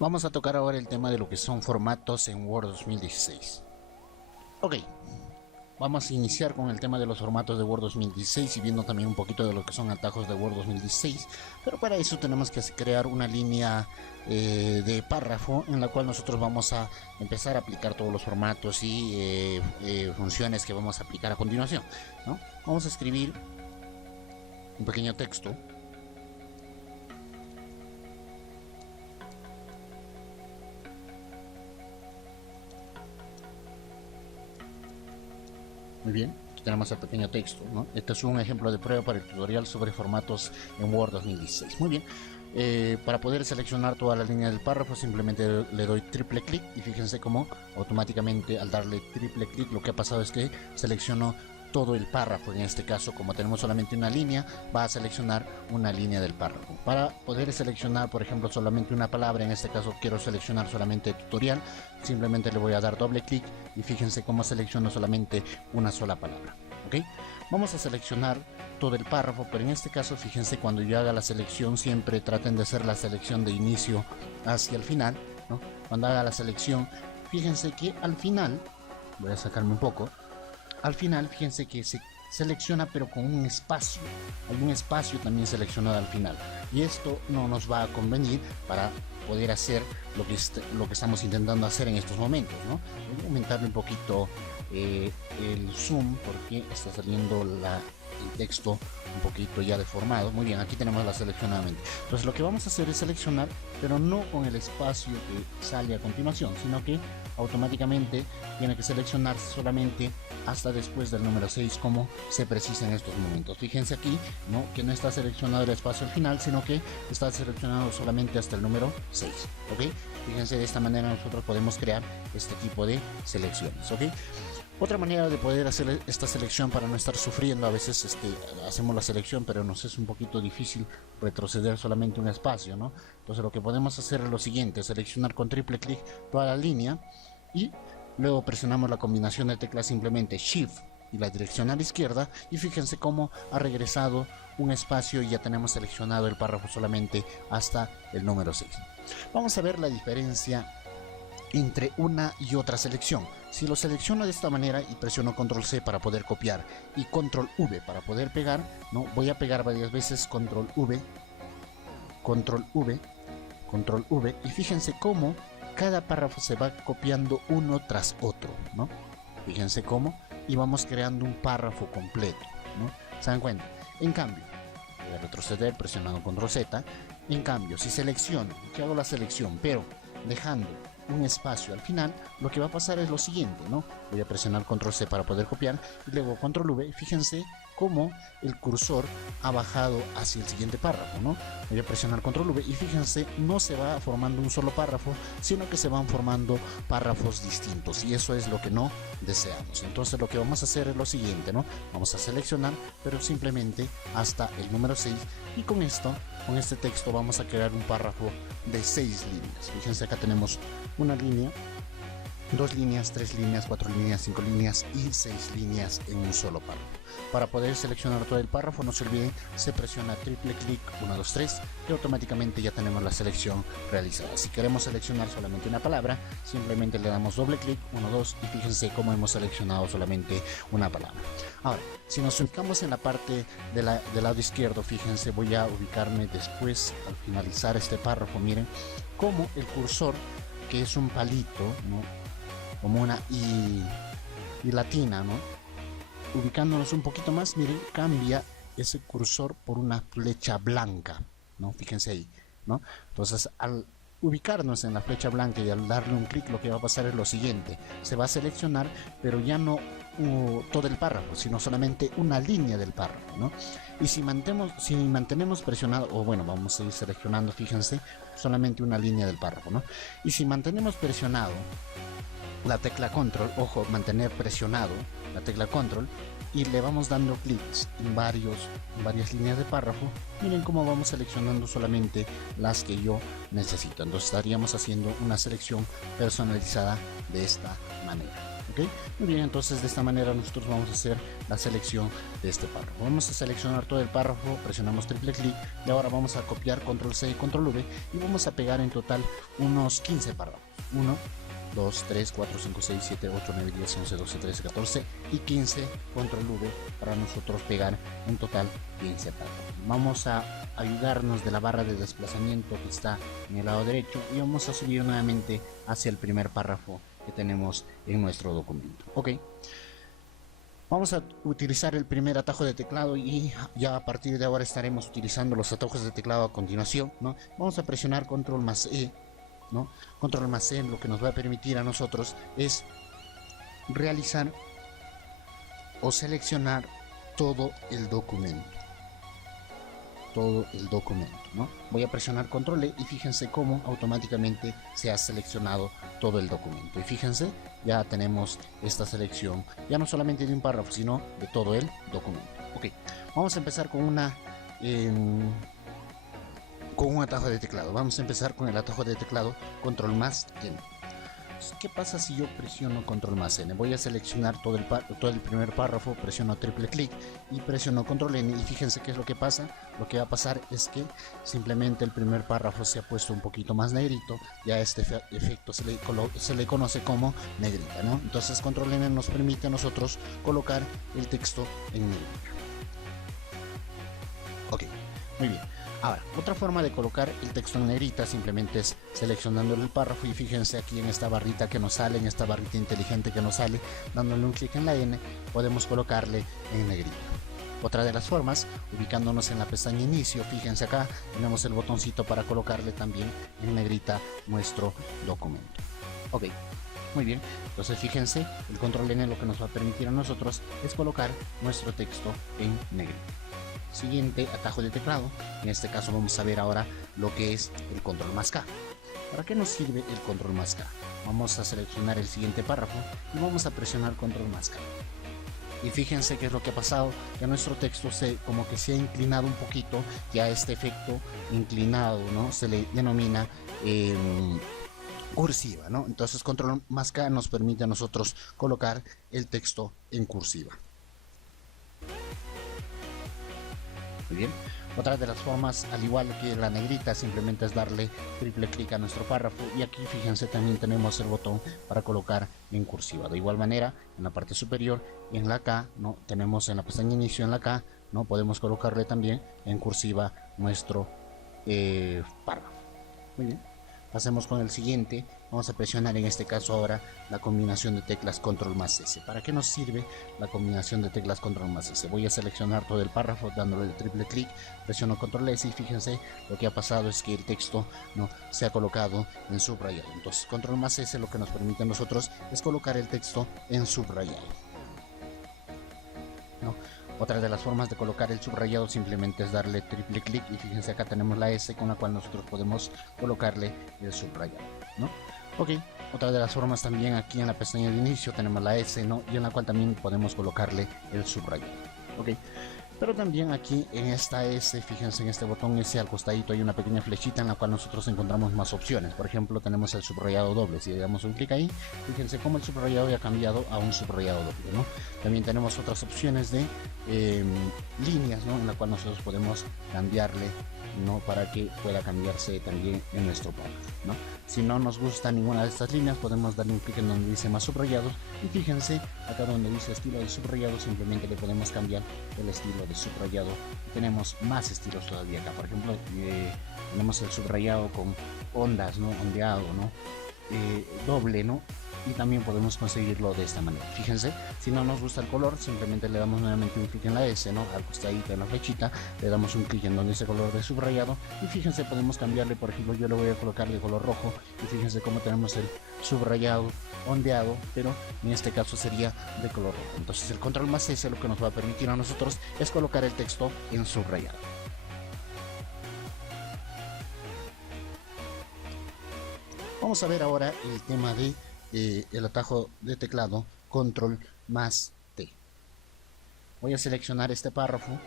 Vamos a tocar ahora el tema de lo que son formatos en Word 2016. Ok, vamos a iniciar con el tema de los formatos de Word 2016 y viendo también un poquito de lo que son atajos de Word 2016. Pero para eso tenemos que crear una línea de párrafo en la cual nosotros vamos a empezar a aplicar todos los formatos y funciones que vamos a aplicar a continuación, ¿no? Vamos a escribir un pequeño texto. Muy bien, aquí tenemos el pequeño texto, ¿no? Este es un ejemplo de prueba para el tutorial sobre formatos en Word 2016. Muy bien, para poder seleccionar toda la línea del párrafo simplemente le doy triple clic y fíjense cómo automáticamente al darle triple clic lo que ha pasado es que selecciono todo el párrafo. En este caso, como tenemos solamente una línea, va a seleccionar una línea del párrafo. Para poder seleccionar, por ejemplo, solamente una palabra, en este caso quiero seleccionar solamente tutorial, simplemente le voy a dar doble clic y fíjense cómo selecciono solamente una sola palabra. ¿Ok? Vamos a seleccionar todo el párrafo, pero en este caso fíjense, cuando yo haga la selección siempre traten de hacer la selección de inicio hacia el final, ¿no? Cuando haga la selección, fíjense que al final, voy a sacarme un poco, al final fíjense que se selecciona pero con un espacio, hay un espacio también seleccionado al final, y esto no nos va a convenir para poder hacer lo que estamos intentando hacer en estos momentos, ¿no? Voy a aumentarle un poquito el zoom porque está saliendo el texto un poquito ya deformado. Muy bien, aquí tenemos la selección nuevamente. Entonces lo que vamos a hacer es seleccionar, pero no con el espacio que sale a continuación, sino que automáticamente tiene que seleccionarse solamente hasta después del número 6, como se precisa en estos momentos. Fíjense aquí, ¿no?, que no está seleccionado el espacio al final, sino que está seleccionado solamente hasta el número 6. ¿Ok? Fíjense, de esta manera nosotros podemos crear este tipo de selecciones. ¿Ok? Otra manera de poder hacer esta selección para no estar sufriendo, a veces hacemos la selección pero nos es un poquito difícil retroceder solamente un espacio, ¿no? Entonces lo que podemos hacer es lo siguiente: seleccionar con triple clic toda la línea y luego presionamos la combinación de teclas simplemente Shift y la dirección a la izquierda, y fíjense cómo ha regresado un espacio y ya tenemos seleccionado el párrafo solamente hasta el número 6. Vamos a ver la diferencia entre una y otra selección. Si lo selecciono de esta manera y presiono control C para poder copiar y control V para poder pegar, ¿no? Voy a pegar varias veces, control V, control V, control V, y fíjense cómo cada párrafo se va copiando uno tras otro, ¿no? Fíjense cómo, y vamos creando un párrafo completo, ¿no? ¿Se dan cuenta? En cambio, voy a retroceder presionando control Z. En cambio, si selecciono, que hago la selección pero dejando un espacio al final, lo que va a pasar es lo siguiente, ¿no? Voy a presionar control C para poder copiar y luego control V. Fíjense cómo el cursor ha bajado hacia el siguiente párrafo, ¿no? Voy a presionar control V y fíjense, no se va formando un solo párrafo, sino que se van formando párrafos distintos, y eso es lo que no deseamos. Entonces lo que vamos a hacer es lo siguiente, ¿no? Vamos a seleccionar pero simplemente hasta el número 6, y con esto, con este texto vamos a crear un párrafo de 6 líneas. Fíjense, acá tenemos una línea, 2 líneas, 3 líneas, 4 líneas, 5 líneas y 6 líneas en un solo párrafo. Para poder seleccionar todo el párrafo, no se olviden, se presiona triple clic 1, 2, 3 y automáticamente ya tenemos la selección realizada. Si queremos seleccionar solamente una palabra, simplemente le damos doble clic 1, 2 y fíjense cómo hemos seleccionado solamente una palabra. Ahora, si nos ubicamos en la parte del lado izquierdo, fíjense, voy a ubicarme después al finalizar este párrafo. Miren cómo el cursor, que es un palito, ¿no?, como una I latina, ¿no?, ubicándonos un poquito más, miren, cambia ese cursor por una flecha blanca, ¿no? Fíjense ahí, ¿no? Entonces, al ubicarnos en la flecha blanca y al darle un clic, lo que va a pasar es lo siguiente: se va a seleccionar, pero ya no todo el párrafo, sino solamente una línea del párrafo, ¿no? Y si mantenemos presionado, o bueno, vamos a ir seleccionando, fíjense, solamente una línea del párrafo, ¿no? Y si mantenemos presionado la tecla control, ojo, mantener presionado la tecla control, y le vamos dando clics en varias líneas de párrafo, miren cómo vamos seleccionando solamente las que yo necesito. Entonces estaríamos haciendo una selección personalizada de esta manera. ¿Ok? Muy bien, entonces de esta manera nosotros vamos a hacer la selección de este párrafo. Vamos a seleccionar todo el párrafo, presionamos triple clic y ahora vamos a copiar control C y control V y vamos a pegar en total unos 15 párrafos. 1, 2, 3, 4, 5, 6, 7, 8, 9, 10, 11, 12, 13, 14 y 15 control V para nosotros pegar en total 15 párrafos. Vamos a ayudarnos de la barra de desplazamiento que está en el lado derecho y vamos a subir nuevamente hacia el primer párrafo que tenemos en nuestro documento. Ok, vamos a utilizar el primer atajo de teclado y ya a partir de ahora estaremos utilizando los atajos de teclado a continuación, ¿no? Vamos a presionar control más E, ¿no? Control más E lo que nos va a permitir a nosotros es realizar o seleccionar todo el documento. ¿No? Voy a presionar control E y fíjense cómo automáticamente se ha seleccionado todo el documento. Y fíjense, ya tenemos esta selección, ya no solamente de un párrafo, sino de todo el documento. Ok, vamos a empezar con un atajo de teclado. Vamos a empezar con el atajo de teclado control más N. ¿Qué pasa si yo presiono control más N? Voy a seleccionar todo el primer párrafo, presiono triple clic y presiono control N y fíjense qué es lo que pasa. Lo que va a pasar es que simplemente el primer párrafo se ha puesto un poquito más negrito. Ya este efecto se le conoce como negrita, ¿no? Entonces control N nos permite a nosotros colocar el texto en negrita. Ok, muy bien. Ahora, otra forma de colocar el texto en negrita simplemente es seleccionando el párrafo y fíjense aquí en esta barrita que nos sale, en esta barrita inteligente que nos sale, dándole un clic en la N, podemos colocarle en negrita. Otra de las formas, ubicándonos en la pestaña inicio, fíjense acá, tenemos el botoncito para colocarle también en negrita nuestro documento. Ok, muy bien, entonces fíjense, el control N lo que nos va a permitir a nosotros es colocar nuestro texto en negrita. Siguiente atajo de teclado, en este caso vamos a ver ahora lo que es el control más K. ¿Para qué nos sirve el control más K? Vamos a seleccionar el siguiente párrafo y vamos a presionar control más K. Y fíjense qué es lo que ha pasado, ya nuestro texto como que se ha inclinado un poquito, ya este efecto inclinado, ¿no? Se le denomina cursiva, ¿no? Entonces control más K nos permite a nosotros colocar el texto en cursiva. Muy bien, otra de las formas, al igual que la negrita, simplemente es darle triple clic a nuestro párrafo y aquí fíjense también tenemos el botón para colocar en cursiva. De igual manera, en la parte superior y en la K, ¿no? Tenemos en la pestaña inicio en la K, ¿no? Podemos colocarle también en cursiva nuestro párrafo. Muy bien, pasemos con el siguiente. Vamos a presionar en este caso ahora la combinación de teclas control más S. ¿Para qué nos sirve la combinación de teclas control más S? Voy a seleccionar todo el párrafo dándole el triple clic, presiono control S y fíjense lo que ha pasado es que el texto no se ha colocado en subrayado. Entonces control más S lo que nos permite a nosotros es colocar el texto en subrayado, ¿no? Otra de las formas de colocar el subrayado simplemente es darle triple clic y fíjense acá tenemos la S con la cual nosotros podemos colocarle el subrayado, ¿no? Ok, otra de las formas también aquí en la pestaña de inicio tenemos la S, ¿no? Y en la cual también podemos colocarle el subrayado. Ok, pero también aquí en esta S, fíjense en este botón S al costadito hay una pequeña flechita en la cual nosotros encontramos más opciones. Por ejemplo, tenemos el subrayado doble. Si le damos un clic ahí, fíjense cómo el subrayado ya ha cambiado a un subrayado doble, ¿no? También tenemos otras opciones de líneas, ¿no? En la cual nosotros podemos cambiarle, ¿no? Para que pueda cambiarse también en nuestro párrafo, ¿no? Si no nos gusta ninguna de estas líneas, podemos darle un clic en donde dice más subrayados y fíjense acá donde dice estilo de subrayado, simplemente le podemos cambiar el estilo de subrayado. Tenemos más estilos todavía acá, por ejemplo tenemos el subrayado con ondas, ¿no? Ondeado, ¿no? Doble, ¿no? Y también podemos conseguirlo de esta manera. Fíjense, si no nos gusta el color, simplemente le damos nuevamente un clic en la S, ¿no? Al costadito en la flechita, le damos un clic en donde dice color de subrayado y fíjense, podemos cambiarle, por ejemplo, yo le voy a colocar de color rojo y fíjense cómo tenemos el subrayado ondeado, pero en este caso sería de color rojo. Entonces el control más S lo que nos va a permitir a nosotros es colocar el texto en subrayado. Vamos a ver ahora el tema de el atajo de teclado control más T. Voy a seleccionar este párrafo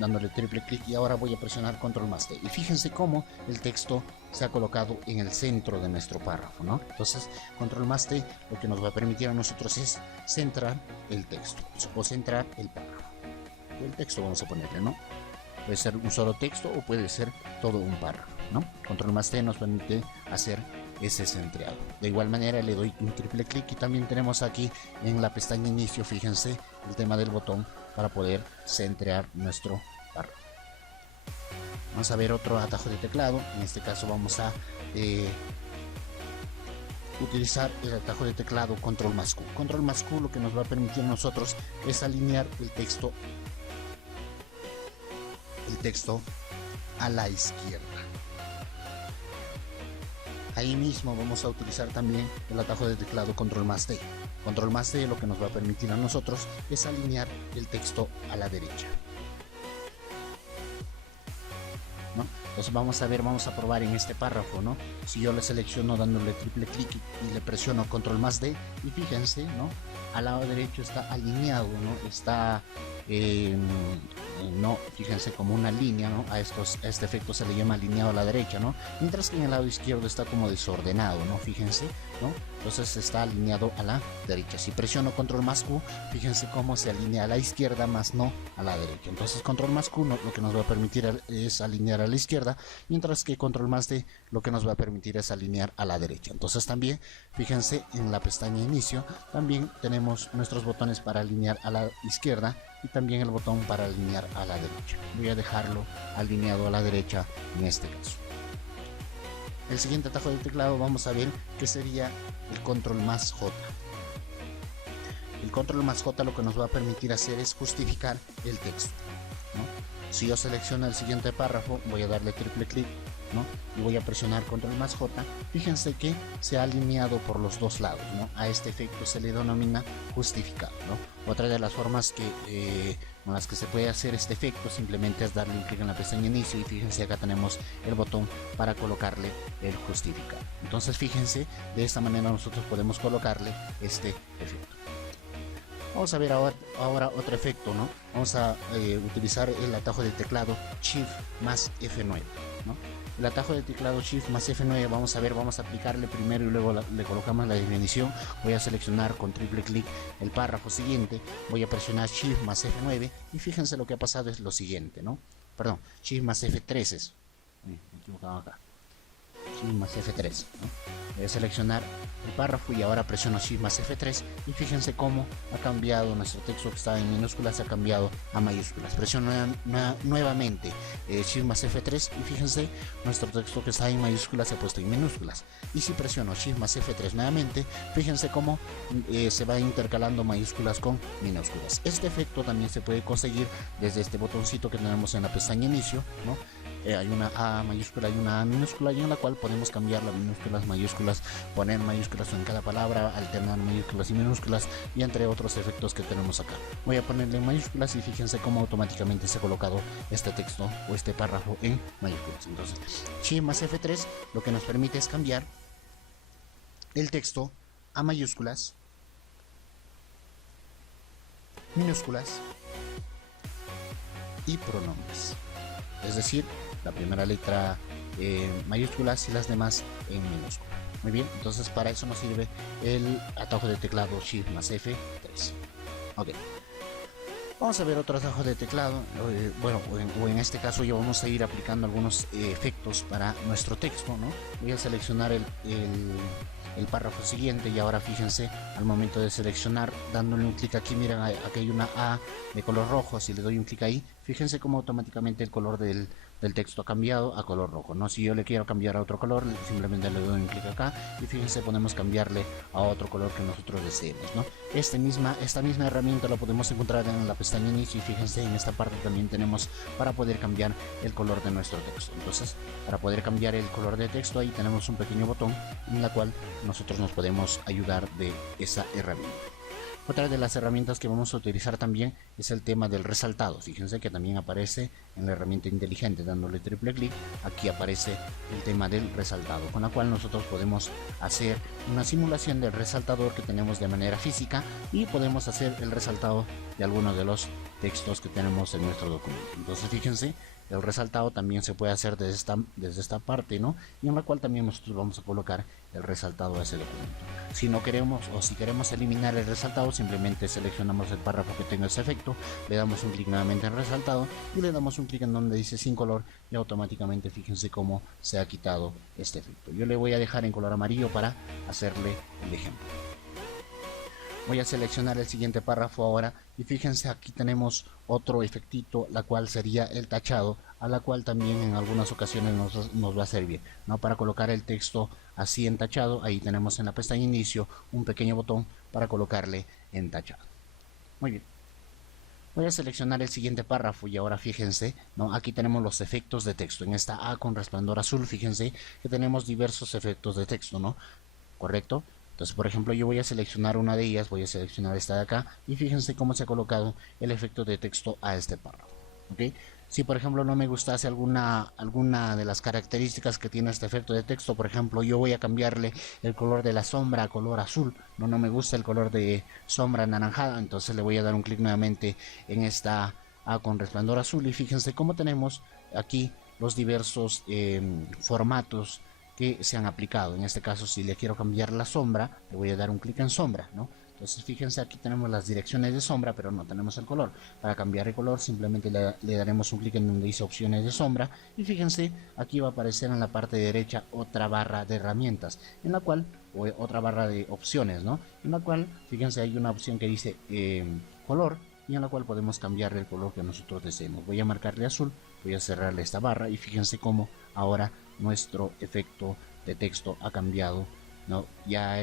dándole triple clic, y ahora voy a presionar control más T, y fíjense cómo el texto se ha colocado en el centro de nuestro párrafo, ¿no? Entonces control más T lo que nos va a permitir a nosotros es centrar el texto o centrar el párrafo. El texto vamos a ponerle, ¿no? Puede ser un solo texto o puede ser todo un párrafo, ¿no? Control más T nos permite hacer ese centreado. De igual manera le doy un triple clic y también tenemos aquí en la pestaña inicio, fíjense, el tema del botón para poder centrear nuestro párrafo. Vamos a ver otro atajo de teclado. En este caso vamos a utilizar el atajo de teclado control más Q. Control más Q lo que nos va a permitir a nosotros es alinear el texto a la izquierda. Ahí mismo vamos a utilizar también el atajo de teclado control más T. Control más T lo que nos va a permitir a nosotros es alinear el texto a la derecha, ¿no? Entonces vamos a ver, vamos a probar en este párrafo, ¿no? Si yo le selecciono dándole triple clic y le presiono control más D, y fíjense, ¿no? Al lado derecho está alineado, ¿no? Está no, fíjense, como una línea, ¿no? A este efecto se le llama alineado a la derecha, ¿no? Mientras que en el lado izquierdo está como desordenado, ¿no? Fíjense, ¿no? Entonces está alineado a la derecha. Si presiono control más Q, fíjense cómo se alinea a la izquierda más no a la derecha. Entonces control más Q lo que nos va a permitir es alinear a la izquierda, mientras que control más D lo que nos va a permitir es alinear a la derecha. Entonces también, fíjense, en la pestaña inicio también tenemos nuestros botones para alinear a la izquierda y también el botón para alinear a la derecha. Voy a dejarlo alineado a la derecha en este caso. El siguiente atajo del teclado vamos a ver que sería el control más J. El control más J lo que nos va a permitir hacer es justificar el texto, ¿no? Si yo selecciono el siguiente párrafo, voy a darle triple clic, ¿no? Y voy a presionar control más J. Fíjense que se ha alineado por los dos lados, ¿no? A este efecto se le denomina justificado, ¿no? Otra de las formas con las que se puede hacer este efecto simplemente es darle un clic en la pestaña inicio, y fíjense acá tenemos el botón para colocarle el justificado. Entonces fíjense, de esta manera nosotros podemos colocarle este efecto. Vamos a ver ahora otro efecto, ¿no? Vamos a utilizar el atajo de teclado Shift más F9, ¿no? El atajo de teclado Shift más F9, vamos a ver, vamos a aplicarle primero y luego le colocamos la definición. Voy a seleccionar con triple clic el párrafo siguiente, voy a presionar Shift más F9 y fíjense lo que ha pasado es lo siguiente, ¿no? Perdón, Shift más F3 es, me he equivocado acá. Shift más F3, ¿no? Voy a seleccionar el párrafo y ahora presiono Shift más F3 y fíjense cómo ha cambiado nuestro texto que estaba en minúsculas, ha cambiado a mayúsculas. Presiono nuevamente Shift más F3 y fíjense, nuestro texto que está en mayúsculas se ha puesto en minúsculas. Y si presiono Shift más F3 nuevamente, fíjense cómo se va intercalando mayúsculas con minúsculas. Este efecto también se puede conseguir desde este botoncito que tenemos en la pestaña inicio, ¿no? Hay una A mayúscula y una A minúscula, y en la cual podemos cambiar las minúsculas, mayúsculas, poner mayúsculas en cada palabra, alternar mayúsculas y minúsculas, y entre otros efectos que tenemos acá. Voy a ponerle mayúsculas y fíjense cómo automáticamente se ha colocado este texto o este párrafo en mayúsculas. Entonces, Shift más F3 lo que nos permite es cambiar el texto a mayúsculas, minúsculas y pronombres. Es decir, la primera letra mayúsculas y las demás en minúscula. Muy bien, entonces para eso nos sirve el atajo de teclado Shift más F3. Ok, vamos a ver otro atajo de teclado. O en este caso ya vamos a ir aplicando algunos efectos para nuestro texto, ¿no? Voy a seleccionar el párrafo siguiente, y ahora fíjense, al momento de seleccionar, dándole un clic aquí, miren, aquí hay una A de color rojo. Si le doy un clic ahí, fíjense cómo automáticamente el color del texto ha cambiado a color rojo, ¿no? Si yo le quiero cambiar a otro color, simplemente le doy un clic acá y fíjense, podemos cambiarle a otro color que nosotros deseemos, ¿no? Esta misma herramienta la podemos encontrar en la pestaña inicio, y fíjense, en esta parte también tenemos para poder cambiar el color de nuestro texto. Entonces, para poder cambiar el color de texto, ahí tenemos un pequeño botón en la cual nosotros nos podemos ayudar de esa herramienta. Otra de las herramientas que vamos a utilizar también es el tema del resaltado. Fíjense que también aparece en la herramienta inteligente, dándole triple clic, aquí aparece el tema del resaltado, con la cual nosotros podemos hacer una simulación del resaltador que tenemos de manera física, y podemos hacer el resaltado de alguno de los textos que tenemos en nuestro documento. Entonces fíjense, el resaltado también se puede hacer desde esta parte, ¿no? Y en la cual también nosotros vamos a colocar el resaltado a ese documento. Si no queremos o si queremos eliminar el resaltado, simplemente seleccionamos el párrafo que tenga ese efecto, le damos un clic nuevamente en resaltado y le damos un clic en donde dice sin color y automáticamente fíjense cómo se ha quitado este efecto. Yo le voy a dejar en color amarillo para hacerle el ejemplo. Voy a seleccionar el siguiente párrafo ahora y fíjense, aquí tenemos otro efectito, la cual sería el tachado, a la cual también en algunas ocasiones nos va a servir, ¿no? Para colocar el texto así en tachado. Ahí tenemos en la pestaña inicio un pequeño botón para colocarle en tachado. Muy bien. Voy a seleccionar el siguiente párrafo y ahora fíjense, ¿no? Aquí tenemos los efectos de texto. En esta A con resplandor azul, fíjense que tenemos diversos efectos de texto, ¿no? ¿Correcto? Entonces, por ejemplo, yo voy a seleccionar una de ellas, voy a seleccionar esta de acá y fíjense cómo se ha colocado el efecto de texto a este párrafo. ¿Ok? Si, por ejemplo, no me gustase alguna de las características que tiene este efecto de texto, por ejemplo, yo voy a cambiarle el color de la sombra a color azul. No me gusta el color de sombra anaranjada, entonces le voy a dar un clic nuevamente en esta A con resplandor azul y fíjense cómo tenemos aquí los diversos formatos que se han aplicado. En este caso, si le quiero cambiar la sombra, le voy a dar un clic en sombra, ¿no? Entonces fíjense, aquí tenemos las direcciones de sombra, pero no tenemos el color. Para cambiar el color simplemente le daremos un clic en donde dice opciones de sombra y fíjense, aquí va a aparecer en la parte derecha otra barra de herramientas, en la cual, o otra barra de opciones, ¿no? En la cual, fíjense, hay una opción que dice color, y en la cual podemos cambiarle el color que nosotros deseemos. Voy a marcarle azul, voy a cerrarle esta barra y fíjense cómo ahora nuestro efecto de texto ha cambiado, ¿no? Ya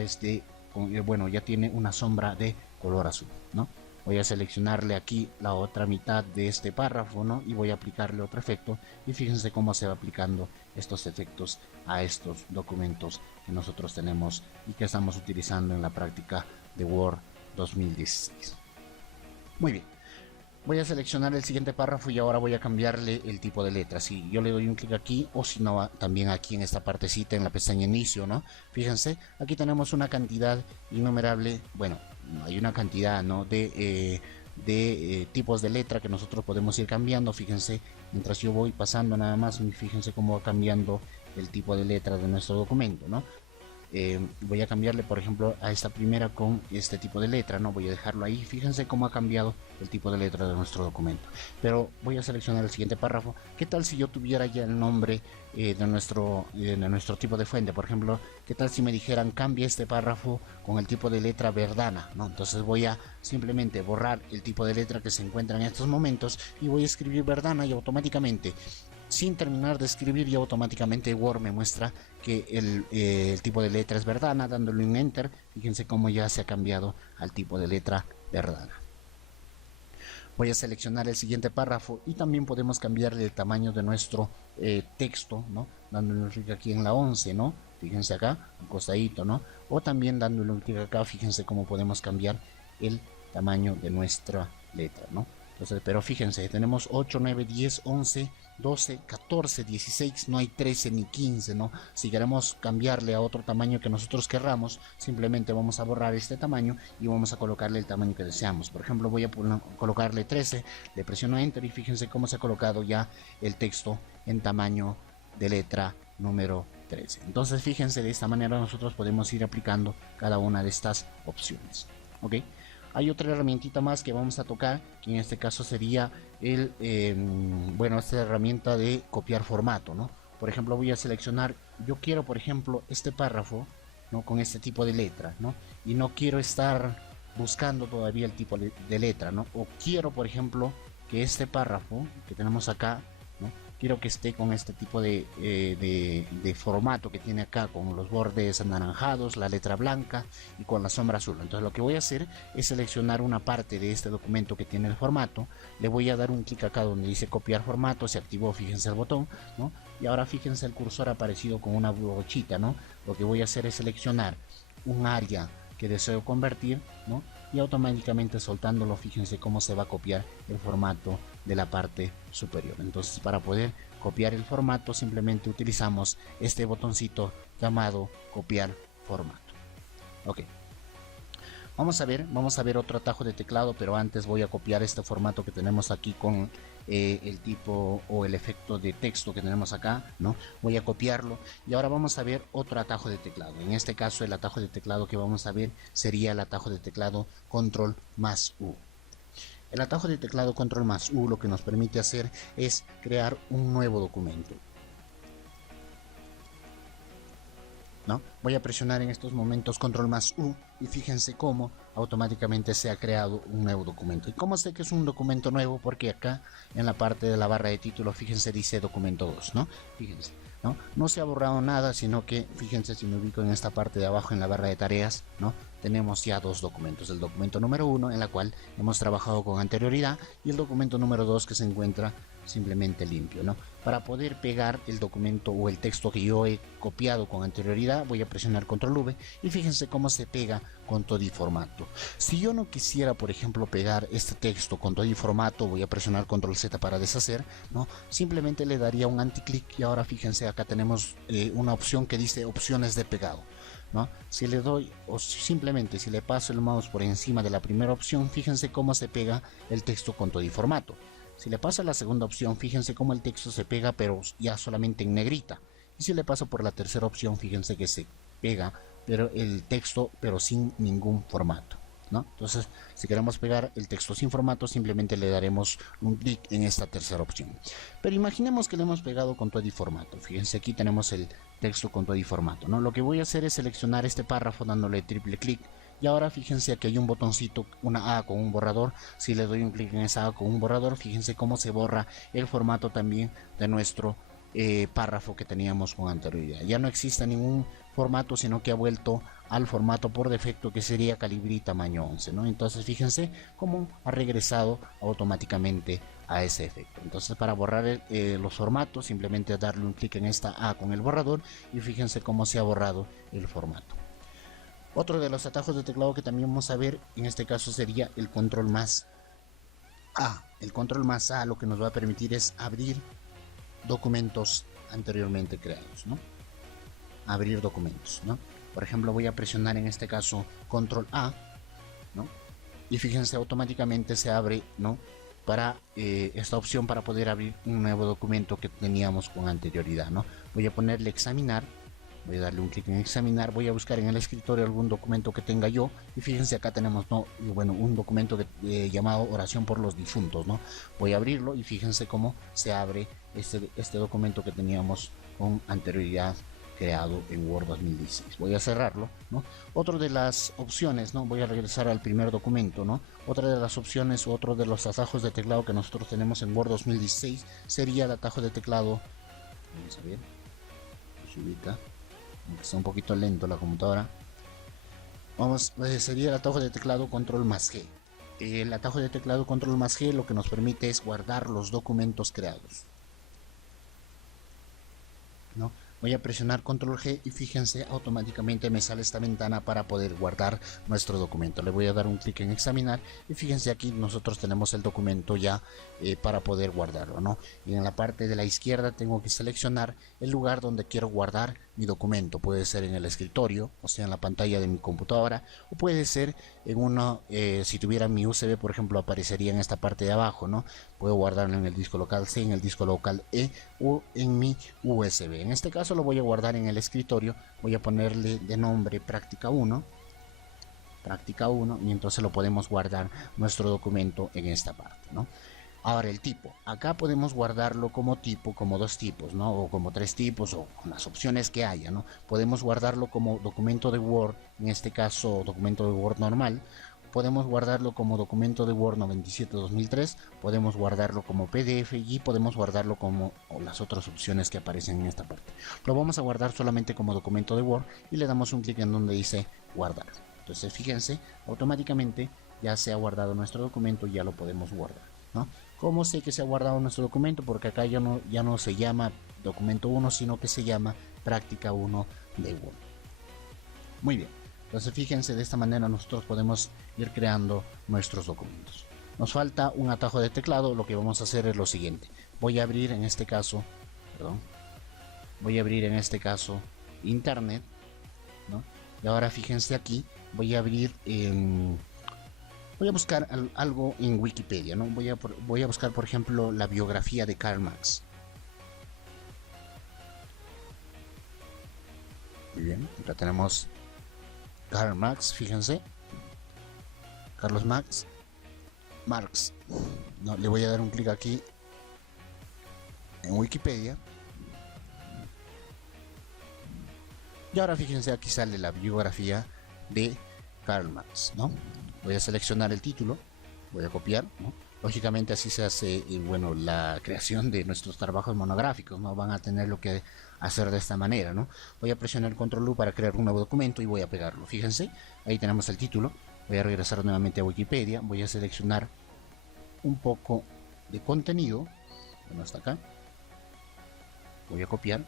bueno, ya tiene una sombra de color azul, ¿no? Voy a seleccionarle aquí la otra mitad de este párrafo, ¿no? Y voy a aplicarle otro efecto y fíjense cómo se va aplicando estos efectos a estos documentos que nosotros tenemos y que estamos utilizando en la práctica de Word 2016. Muy bien, voy a seleccionar el siguiente párrafo y ahora voy a cambiarle el tipo de letra. Si yo le doy un clic aquí, o si no, también aquí en esta partecita en la pestaña inicio, ¿no? Fíjense, aquí tenemos una cantidad innumerable, bueno, hay una cantidad, ¿no? de tipos de letra que nosotros podemos ir cambiando. Fíjense, mientras yo voy pasando nada más, fíjense cómo va cambiando el tipo de letra de nuestro documento, ¿no? Voy a cambiarle, por ejemplo, a esta primera con este tipo de letra, no voy a dejarlo ahí. Fíjense cómo ha cambiado el tipo de letra de nuestro documento. Pero voy a seleccionar el siguiente párrafo. ¿Qué tal si yo tuviera ya el nombre de nuestro tipo de fuente? Por ejemplo, ¿qué tal si me dijeran cambie este párrafo con el tipo de letra Verdana, ¿no? Entonces voy a simplemente borrar el tipo de letra que se encuentra en estos momentos y voy a escribir Verdana y automáticamente, sin terminar de escribir, y automáticamente Word me muestra que el tipo de letra es Verdana. Dándole un enter, fíjense cómo ya se ha cambiado al tipo de letra Verdana. Voy a seleccionar el siguiente párrafo y también podemos cambiarle el tamaño de nuestro texto, ¿no? Dándole un clic aquí en la 11, ¿no? Fíjense acá, un costadito, ¿no? O también dándole un clic acá, fíjense cómo podemos cambiar el tamaño de nuestra letra, ¿no? Entonces, pero fíjense, tenemos 8, 9, 10, 11, 12, 14, 16, no hay 13 ni 15, ¿no? Si queremos cambiarle a otro tamaño que nosotros querramos, simplemente vamos a borrar este tamaño y vamos a colocarle el tamaño que deseamos. Por ejemplo, voy a colocarle 13, le presiono Enter y fíjense cómo se ha colocado ya el texto en tamaño de letra número 13. Entonces, fíjense, de esta manera nosotros podemos ir aplicando cada una de estas opciones, ¿ok? Hay otra herramientita más que vamos a tocar, que en este caso sería esta herramienta de copiar formato, ¿no? Por ejemplo, voy a seleccionar, yo quiero, por ejemplo, este párrafo, ¿no? Con este tipo de letra, ¿no? Y no quiero estar buscando todavía el tipo de letra, ¿no? O quiero, por ejemplo, que este párrafo que tenemos acá, ¿no? Quiero que esté con este tipo de formato que tiene acá, con los bordes anaranjados, la letra blanca y con la sombra azul. Entonces lo que voy a hacer es seleccionar una parte de este documento que tiene el formato, le voy a dar un clic acá donde dice copiar formato, se activó, fíjense el botón, ¿no? Y ahora fíjense el cursor aparecido con una brochita, ¿no? Lo que voy a hacer es seleccionar un área que deseo convertir, ¿no? Y automáticamente soltándolo, fíjense cómo se va a copiar el formato de la parte superior. Entonces, para poder copiar el formato simplemente utilizamos este botoncito llamado copiar formato. Ok, Vamos a ver otro atajo de teclado, pero antes voy a copiar este formato que tenemos aquí con el tipo o el efecto de texto que tenemos acá, ¿no? Voy a copiarlo y ahora vamos a ver otro atajo de teclado. En este caso el atajo de teclado que vamos a ver sería el atajo de teclado control más U. El atajo de teclado control más U lo que nos permite hacer es crear un nuevo documento, ¿no? Voy a presionar en estos momentos control más U y fíjense cómo automáticamente se ha creado un nuevo documento. ¿Y cómo sé que es un documento nuevo? Porque acá en la parte de la barra de título, fíjense, dice documento 2, ¿no? Fíjense, ¿no? No se ha borrado nada, sino que, fíjense, si me ubico en esta parte de abajo en la barra de tareas, ¿no? Tenemos ya dos documentos, el documento número 1 en la cual hemos trabajado con anterioridad y el documento número 2 que se encuentra simplemente limpio, ¿no? Para poder pegar el documento o el texto que yo he copiado con anterioridad, voy a presionar control V y fíjense cómo se pega con todo y formato. Si yo no quisiera, por ejemplo, pegar este texto con todo y formato, voy a presionar control Z para deshacer, ¿no? Simplemente le daría un anticlic y ahora fíjense, acá tenemos una opción que dice opciones de pegado, ¿no? Si le doy o simplemente si le paso el mouse por encima de la primera opción, fíjense cómo se pega el texto con todo y formato. Si le paso a la segunda opción, fíjense cómo el texto se pega, pero ya solamente en negrita. Y si le paso por la tercera opción, fíjense que se pega, pero el texto, pero sin ningún formato, ¿no? Entonces, si queremos pegar el texto sin formato, simplemente le daremos un clic en esta tercera opción. Pero imaginemos que le hemos pegado con todo y formato. Fíjense, aquí tenemos el texto con todo y formato, ¿no? Lo que voy a hacer es seleccionar este párrafo dándole triple clic. Y ahora fíjense que hay un botoncito, una A con un borrador. Si le doy un clic en esa A con un borrador, fíjense cómo se borra el formato también de nuestro párrafo que teníamos con anterioridad. Ya no existe ningún formato, sino que ha vuelto al formato por defecto, que sería Calibri tamaño 11, ¿no? Entonces fíjense cómo ha regresado automáticamente a ese efecto. Entonces, para borrar los formatos, simplemente darle un clic en esta A con el borrador y fíjense cómo se ha borrado el formato. Otro de los atajos de teclado que también vamos a ver en este caso sería el control más A. El control más A lo que nos va a permitir es abrir documentos anteriormente creados, ¿no? Abrir documentos, ¿no? Por ejemplo, voy a presionar en este caso control A, ¿no? Y fíjense, automáticamente se abre, ¿no? Para esta opción para poder abrir un nuevo documento que teníamos con anterioridad, ¿no? Voy a ponerle examinar. Voy a darle un clic en examinar, voy a buscar en el escritorio algún documento que tenga yo y fíjense acá tenemos, ¿no? Bueno, un documento llamado oración por los difuntos, ¿no? Voy a abrirlo y fíjense cómo se abre este documento que teníamos con anterioridad creado en Word 2016. Voy a cerrarlo, ¿no? Otra de las opciones, ¿no? Voy a regresar al primer documento, ¿no? Otra de las opciones, otro de los atajos de teclado que nosotros tenemos en Word 2016 sería el atajo de teclado. Vamos a ver, se ubica. Está un poquito lento la computadora. Sería el atajo de teclado control más G. El atajo de teclado control más G lo que nos permite es guardar los documentos creados, ¿no? Voy a presionar control G y fíjense, automáticamente me sale esta ventana para poder guardar nuestro documento. Le voy a dar un clic en examinar y fíjense, aquí nosotros tenemos el documento ya para poder guardarlo, ¿no? Y en la parte de la izquierda tengo que seleccionar el lugar donde quiero guardar mi documento. Puede ser en el escritorio, o sea en la pantalla de mi computadora, o puede ser en uno, si tuviera mi USB por ejemplo, aparecería en esta parte de abajo, ¿no? Puedo guardarlo en el disco local C, en el disco local E o en mi USB. En este caso lo voy a guardar en el escritorio. Voy a ponerle de nombre práctica 1 y entonces lo podemos guardar nuestro documento en esta parte, ¿no? Ahora el tipo, acá podemos guardarlo como tipo, como dos tipos, ¿no? O como tres tipos, o con las opciones que haya, ¿no? Podemos guardarlo como documento de Word, en este caso documento de Word normal. Podemos guardarlo como documento de Word 97-2003, podemos guardarlo como PDF y podemos guardarlo como las otras opciones que aparecen en esta parte. Lo vamos a guardar solamente como documento de Word y le damos un clic en donde dice guardar. Entonces fíjense, automáticamente ya se ha guardado nuestro documento y ya lo podemos guardar, ¿no? ¿Cómo sé que se ha guardado nuestro documento? Porque acá ya no se llama documento 1, sino que se llama práctica 1 de Word. Muy bien. Entonces fíjense, de esta manera nosotros podemos ir creando nuestros documentos. Nos falta un atajo de teclado. Lo que vamos a hacer es lo siguiente. Voy a abrir en este caso internet, ¿no? Y ahora fíjense aquí, voy a abrir, voy a buscar algo en Wikipedia, ¿no? Voy a buscar, por ejemplo, la biografía de Karl Marx. Muy bien, acá tenemos Karl Marx, fíjense. Carlos Marx. No, le voy a dar un clic aquí en Wikipedia. Y ahora fíjense, aquí sale la biografía de Karl Marx, ¿no? Voy a seleccionar el título, voy a copiar, ¿no? Lógicamente así se hace, bueno, la creación de nuestros trabajos monográficos, ¿no? Van a tener lo que hacer de esta manera, ¿no? Voy a presionar el control U para crear un nuevo documento y voy a pegarlo. Fíjense, ahí tenemos el título. Voy a regresar nuevamente a Wikipedia, voy a seleccionar un poco de contenido, bueno, hasta acá. Voy a copiar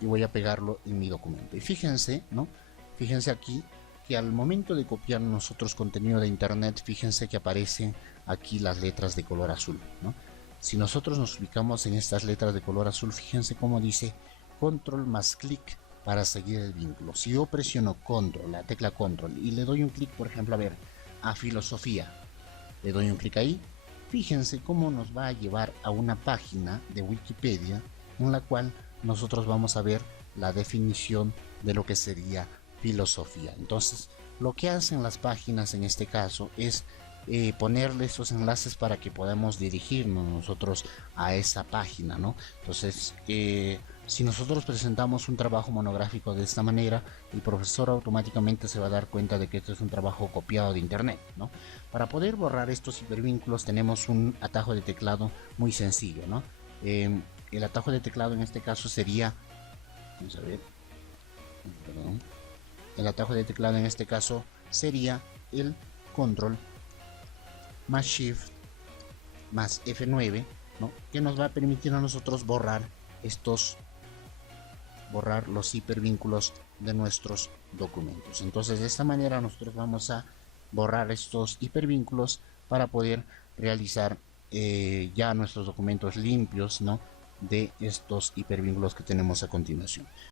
y voy a pegarlo en mi documento. Y fíjense, ¿no? Fíjense aquí que al momento de copiar nosotros contenido de internet, fíjense que aparecen aquí las letras de color azul, ¿no? Si nosotros nos ubicamos en estas letras de color azul, fíjense cómo dice control más clic para seguir el vínculo. Si yo presiono control, la tecla control, y le doy un clic, por ejemplo, a ver, a filosofía, le doy un clic ahí, fíjense cómo nos va a llevar a una página de Wikipedia en la cual nosotros vamos a ver la definición de lo que sería filosofía. Entonces, lo que hacen las páginas en este caso es ponerle esos enlaces para que podamos dirigirnos nosotros a esa página, ¿no? Entonces, si nosotros presentamos un trabajo monográfico de esta manera, el profesor automáticamente se va a dar cuenta de que esto es un trabajo copiado de internet, ¿no? Para poder borrar estos hipervínculos tenemos un atajo de teclado muy sencillo, ¿no? El atajo de teclado en este caso sería, vamos a ver, perdón, el atajo de teclado en este caso sería el control más shift más F9, ¿no? Que nos va a permitir a nosotros borrar los hipervínculos de nuestros documentos. Entonces de esta manera nosotros vamos a borrar estos hipervínculos para poder realizar ya nuestros documentos limpios, ¿no? De estos hipervínculos que tenemos a continuación.